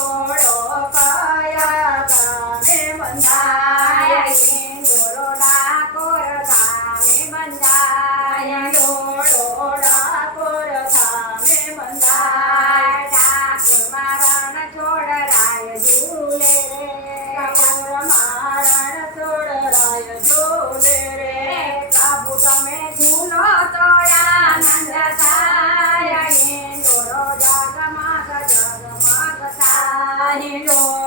છોડો કયા ગાને બંધાય Hare Om.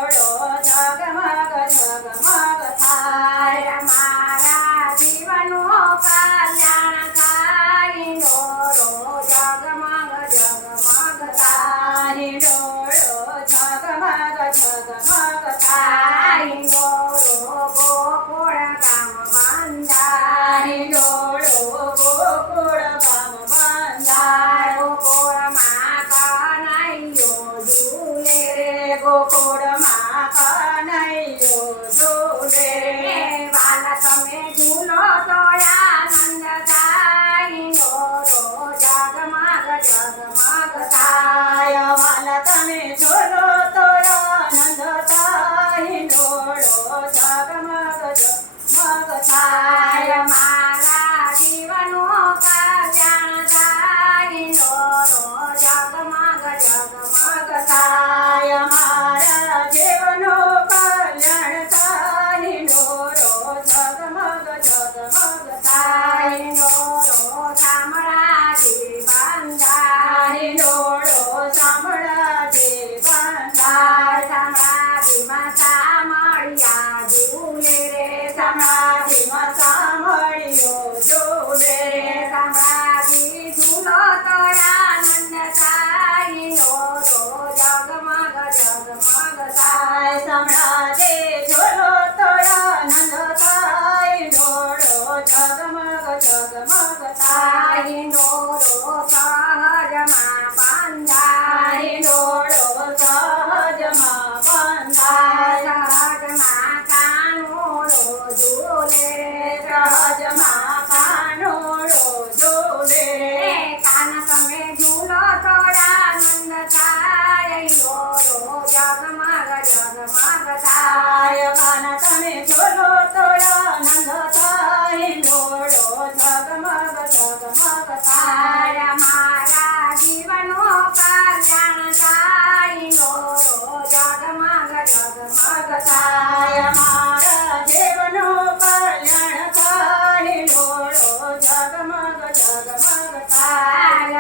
ને જો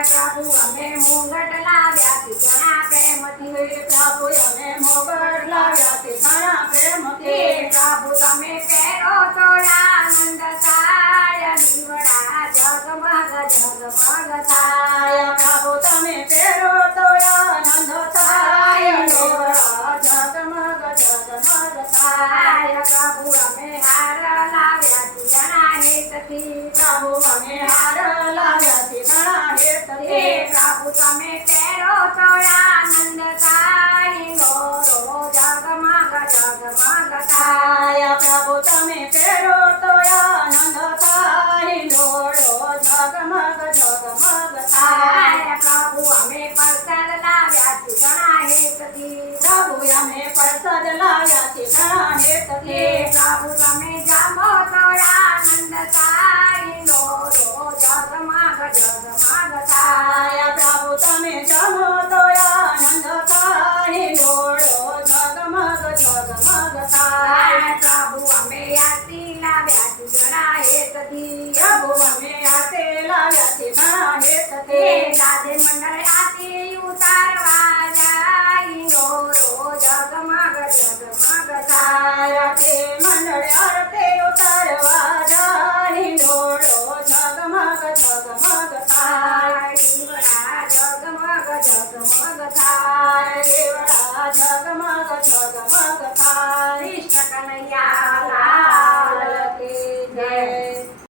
પ્રભુ અમે મુંગટ લાવ્યા છે ઘણા પ્રેમથી પ્રભુ અમે મુંગટ લાવ્યા છે ઘણા પ્રેમથી પ્રભુ તમે પહેરો તો આનંદ થાય દીવડા જગમગ જગમગ થાય પ્રભુ તમે પહેરો તો આનંદ થાય દીવડા જગમગ જગમગ થાય પ્રભુ અમે હાર લાવ્યા છે ઘણા હેતથી પ્રભુ અમે હાર લાવ્યા હે તમે પહેરો તો આનંદ થાય. 我们那个他。